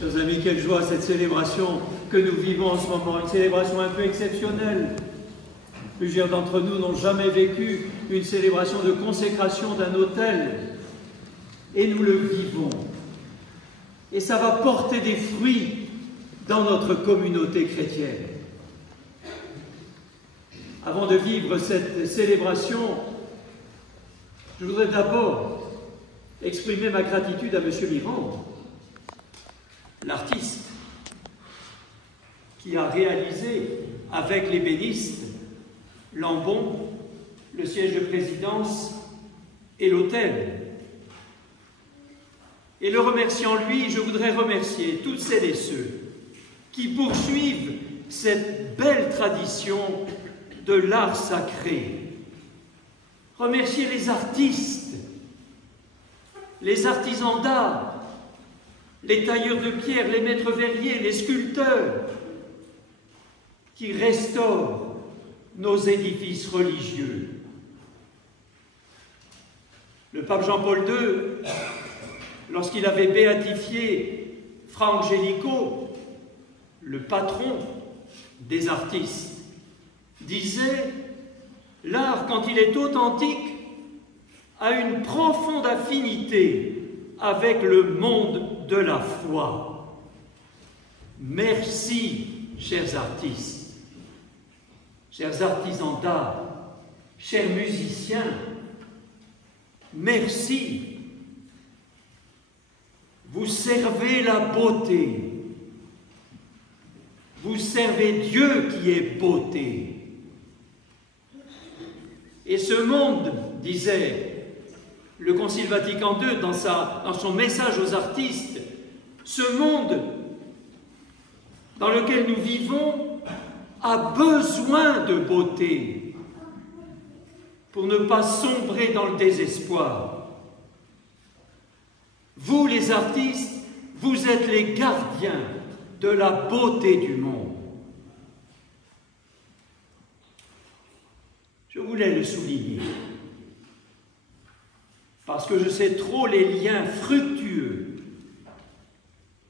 Chers amis, quelle joie cette célébration que nous vivons en ce moment, une célébration un peu exceptionnelle. Plusieurs d'entre nous n'ont jamais vécu une célébration de consécration d'un autel, et nous le vivons. Et ça va porter des fruits dans notre communauté chrétienne. Avant de vivre cette célébration, je voudrais d'abord exprimer ma gratitude à M. Mirand, l'artiste qui a réalisé avec l'ébéniste l'ambon, le siège de présidence et l'autel. Et le remerciant lui, je voudrais remercier toutes celles et ceux qui poursuivent cette belle tradition de l'art sacré. Remercier les artistes, les artisans d'art, les tailleurs de pierre, les maîtres verriers, les sculpteurs qui restaurent nos édifices religieux. Le pape Jean-Paul II, lorsqu'il avait béatifié Fra Angelico, le patron des artistes, disait « L'art, quand il est authentique, a une profonde affinité avec le monde de la foi. » Merci, chers artistes, chers artisans d'art, chers musiciens, merci. Vous servez la beauté. Vous servez Dieu qui est beauté. Et ce monde, disait le Concile Vatican II dans son message aux artistes, ce monde dans lequel nous vivons a besoin de beauté pour ne pas sombrer dans le désespoir. Vous, les artistes, vous êtes les gardiens de la beauté du monde. Je voulais le souligner, parce que je sais trop les liens fructueux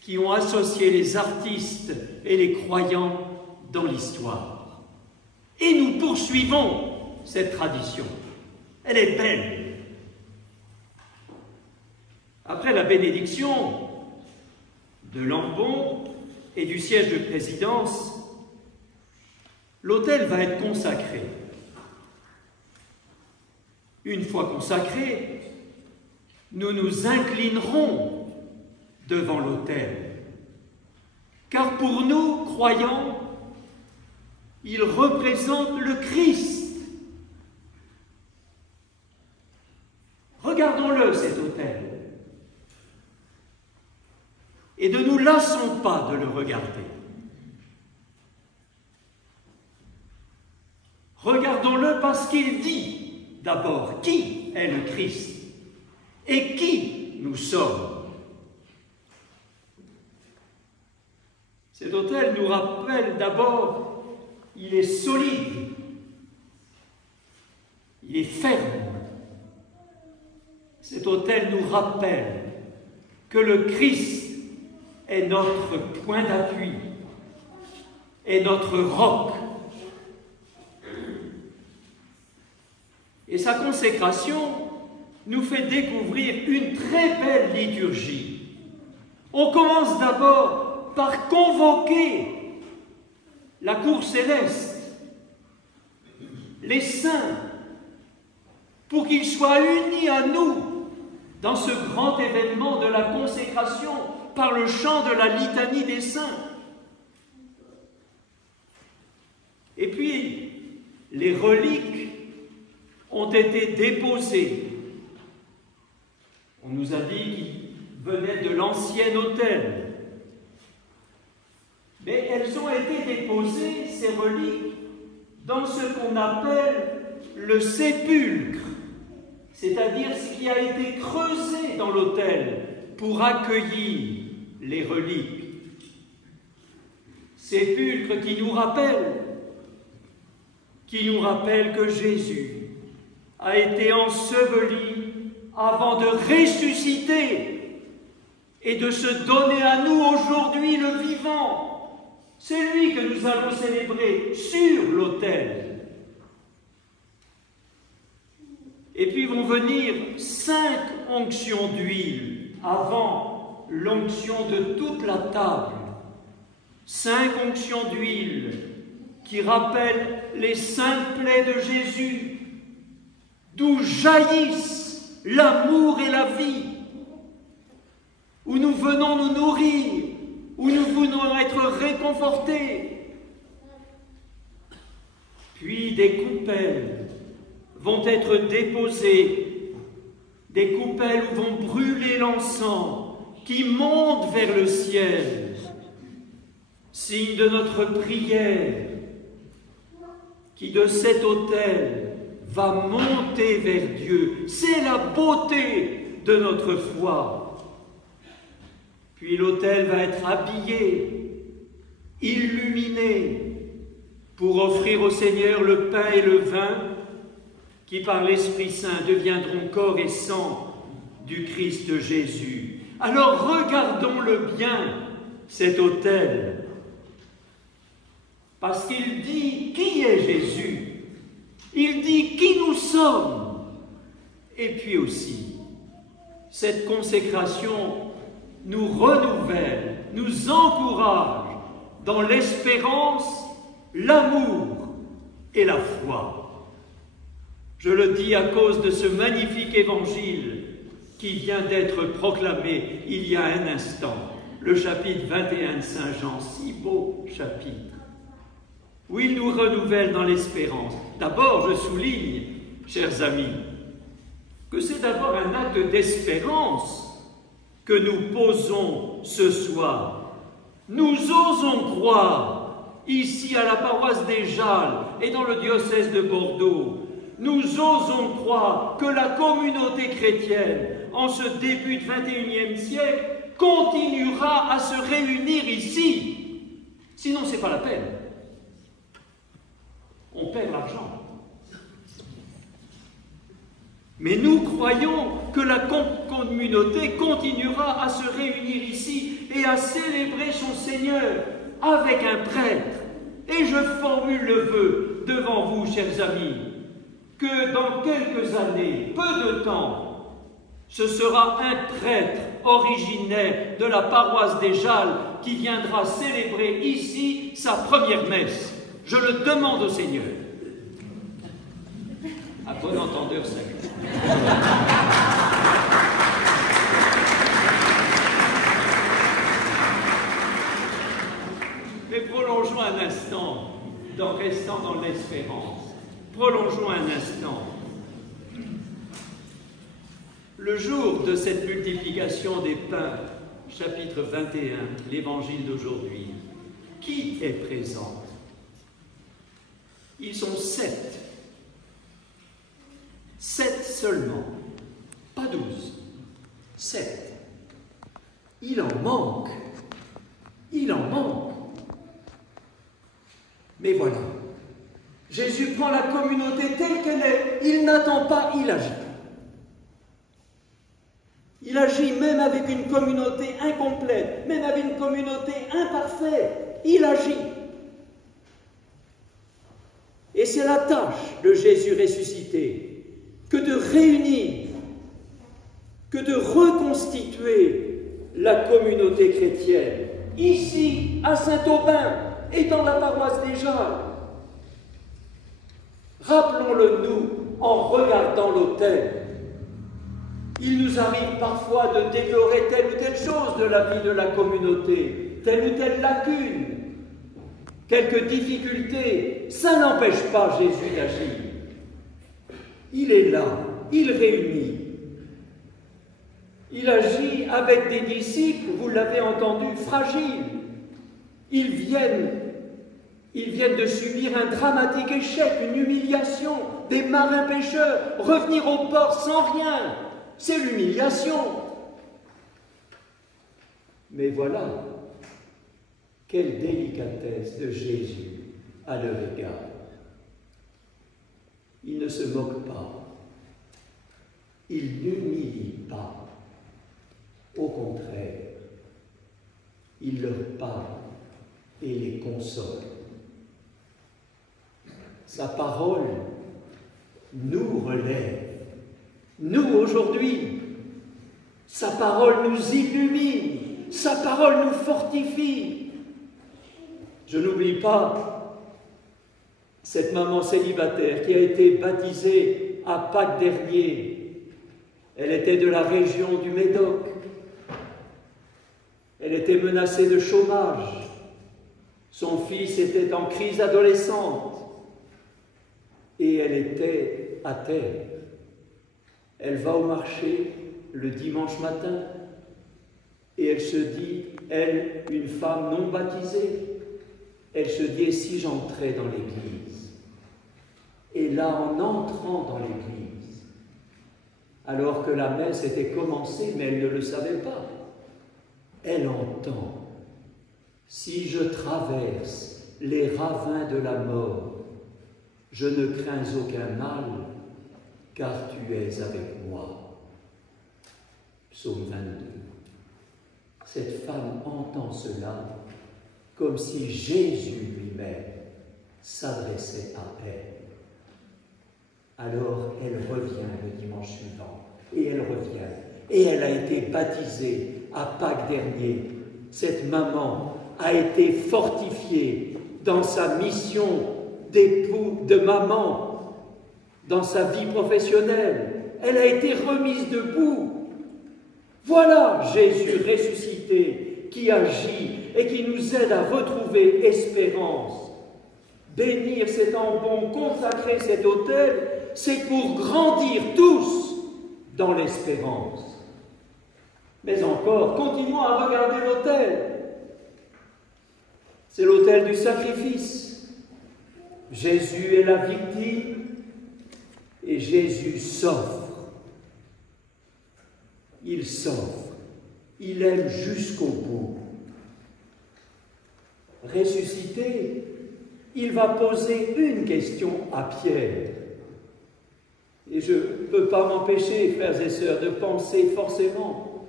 qui ont associé les artistes et les croyants dans l'histoire. Et nous poursuivons cette tradition. Elle est belle. Après la bénédiction de l'ambon et du siège de présidence, l'autel va être consacré. Une fois consacré, nous nous inclinerons devant l'autel. Car pour nous, croyants, il représente le Christ. Regardons-le, cet autel. Et ne nous lassons pas de le regarder. Regardons-le parce qu'il dit d'abord qui est le Christ et qui nous sommes. Cet autel nous rappelle d'abord, il est solide, il est ferme. Cet autel nous rappelle que le Christ est notre point d'appui, est notre roc. Et sa consécration nous fait découvrir une très belle liturgie. On commence d'abord par convoquer la cour céleste, les saints, pour qu'ils soient unis à nous dans ce grand événement de la consécration par le chant de la litanie des saints. Et puis, les reliques ont été déposées. On nous a dit qu'ils venaient de l'ancien autel. Mais elles ont été déposées, ces reliques, dans ce qu'on appelle le sépulcre, c'est-à-dire ce qui a été creusé dans l'autel pour accueillir les reliques. Sépulcre qui nous rappelle que Jésus a été enseveli avant de ressusciter et de se donner à nous aujourd'hui le vivant. C'est lui que nous allons célébrer sur l'autel. Et puis vont venir 5 onctions d'huile avant l'onction de toute la table. 5 onctions d'huile qui rappellent les saintes plaies de Jésus, d'où jaillissent l'amour et la vie, où nous venons nous nourrir, où nous venons être réconfortés. Puis des coupelles vont être déposées, des coupelles où vont brûler l'encens qui monte vers le ciel, signe de notre prière, qui de cet autel va monter vers Dieu. C'est la beauté de notre foi. Puis l'autel va être habillé, illuminé, pour offrir au Seigneur le pain et le vin, qui par l'Esprit Saint deviendront corps et sang du Christ Jésus. Alors regardons-le bien, cet autel, parce qu'il dit qui est Jésus, il dit qui nous sommes, et puis aussi, cette consécration nous renouvelle, nous encourage dans l'espérance, l'amour et la foi. Je le dis à cause de ce magnifique évangile qui vient d'être proclamé il y a un instant, le chapitre 21 de Saint Jean, si beau chapitre, où il nous renouvelle dans l'espérance. D'abord, je souligne, chers amis, que c'est d'abord un acte d'espérance que nous posons ce soir. Nous osons croire, ici à la paroisse des Jalles et dans le diocèse de Bordeaux, nous osons croire que la communauté chrétienne, en ce début du XXIe siècle, continuera à se réunir ici. Sinon, ce n'est pas la peine. On perd l'argent. Mais nous croyons que la communauté continuera à se réunir ici et à célébrer son Seigneur avec un prêtre. Et je formule le vœu devant vous, chers amis, que dans quelques années, peu de temps, ce sera un prêtre originaire de la paroisse des Jalles qui viendra célébrer ici sa première messe. Je le demande au Seigneur. À bon entendeur, salut. Mais prolongeons un instant, restant dans l'espérance. Prolongeons un instant. Le jour de cette multiplication des pains, chapitre 21, l'évangile d'aujourd'hui, qui est présent? Ils sont 7. 7 seulement, pas 12. 7. Il en manque. Il en manque. Mais voilà. Jésus prend la communauté telle qu'elle est. Il n'attend pas, il agit. Il agit même avec une communauté incomplète, même avec une communauté imparfaite. Il agit. Et c'est la tâche de Jésus ressuscité, que de réunir, que de reconstituer la communauté chrétienne, ici à Saint-Aubin et dans la paroisse des Jalles. Rappelons-le nous en regardant l'autel. Il nous arrive parfois de déplorer telle ou telle chose de la vie de la communauté, telle ou telle lacune, quelques difficultés. Ça n'empêche pas Jésus d'agir. Il est là, il réunit. Il agit avec des disciples, vous l'avez entendu, fragiles. Ils viennent de subir un dramatique échec, une humiliation, des marins pêcheurs, revenir au port sans rien. C'est l'humiliation. Mais voilà, quelle délicatesse de Jésus à leur égard. Il ne se moque pas. Il n'humilie pas. Au contraire, il leur parle et les console. Sa parole nous relève, nous aujourd'hui. Sa parole nous illumine, sa parole nous fortifie. Je n'oublie pas cette maman célibataire qui a été baptisée à Pâques dernier. Elle était de la région du Médoc. Elle était menacée de chômage. Son fils était en crise adolescente. Et elle était à terre. Elle va au marché le dimanche matin et elle se dit, elle, une femme non baptisée, elle se dit, et si j'entrais dans l'église? Et là, en entrant dans l'église, alors que la messe était commencée, mais elle ne le savait pas, elle entend, si je traverse les ravins de la mort, je ne crains aucun mal, car tu es avec moi. Psaume 22. Cette femme entend cela comme si Jésus lui-même s'adressait à elle. Alors elle revient le dimanche suivant, et elle revient, et elle a été baptisée à Pâques dernier. Cette maman a été fortifiée dans sa mission d'époux, de maman, dans sa vie professionnelle. Elle a été remise debout. Voilà Jésus ressuscité qui agit et qui nous aide à retrouver espérance. Bénir cet embon, consacrer cet autel, c'est pour grandir tous dans l'espérance. Mais encore, continuons à regarder l'autel. C'est l'autel du sacrifice. Jésus est la victime et Jésus s'offre. Il s'offre, il aime jusqu'au bout. Ressuscité, il va poser une question à Pierre. Et je ne peux pas m'empêcher, frères et sœurs, de penser forcément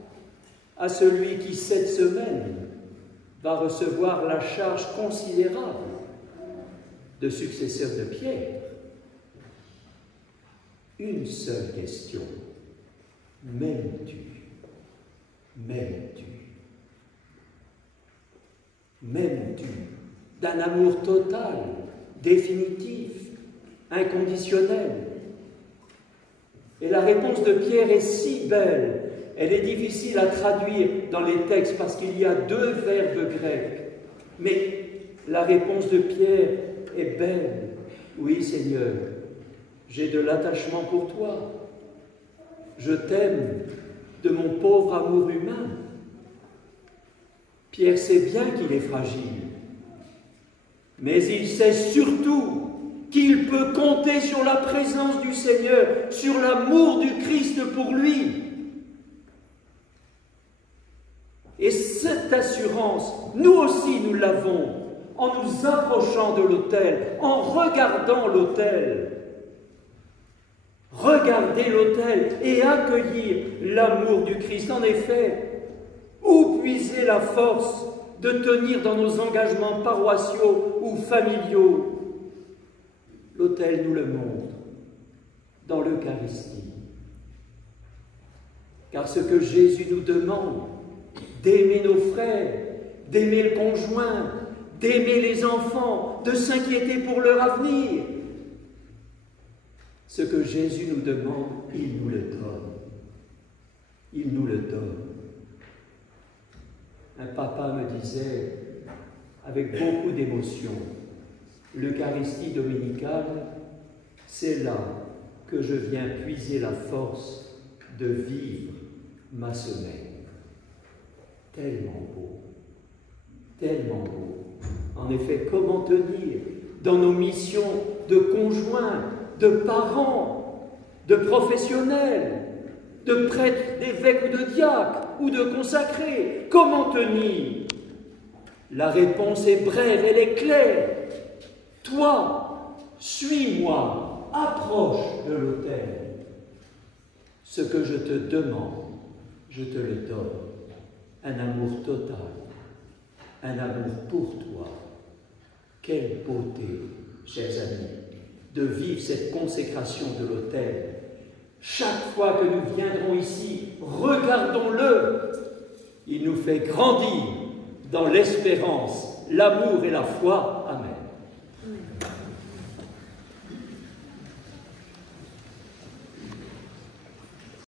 à celui qui, cette semaine, va recevoir la charge considérable de successeur de Pierre. Une seule question. M'aimes-tu? M'aimes-tu? M'aimes-tu d'un amour total, définitif, inconditionnel? Et la réponse de Pierre est si belle, elle est difficile à traduire dans les textes parce qu'il y a deux verbes grecs. Mais la réponse de Pierre est belle. Oui, Seigneur, j'ai de l'attachement pour toi. Je t'aime de mon pauvre amour humain. Pierre sait bien qu'il est fragile, mais il sait surtout qu'il peut compter sur la présence du Seigneur, sur l'amour du Christ pour lui. Et cette assurance, nous aussi nous l'avons en nous approchant de l'autel, en regardant l'autel. Regarder l'autel et accueillir l'amour du Christ. En effet, où puiser la force de tenir dans nos engagements paroissiaux ou familiaux? L'autel nous le montre dans l'Eucharistie. Car ce que Jésus nous demande, d'aimer nos frères, d'aimer le conjoint, d'aimer les enfants, de s'inquiéter pour leur avenir, ce que Jésus nous demande, il nous le donne. Il nous le donne. Un papa me disait, avec beaucoup d'émotion, l'Eucharistie dominicale, c'est là que je viens puiser la force de vivre ma semaine. Tellement beau, tellement beau. En effet, comment tenir dans nos missions de conjoints, de parents, de professionnels, de prêtres, d'évêques ou de diacres, ou de consacrés? Comment tenir? La réponse est brève, elle est claire. Toi, suis-moi, approche de l'autel. Ce que je te demande, je te le donne. Un amour total, un amour pour toi. Quelle beauté, chers amis, de vivre cette consécration de l'autel. Chaque fois que nous viendrons ici, regardons-le. Il nous fait grandir dans l'espérance, l'amour et la foi. Amen.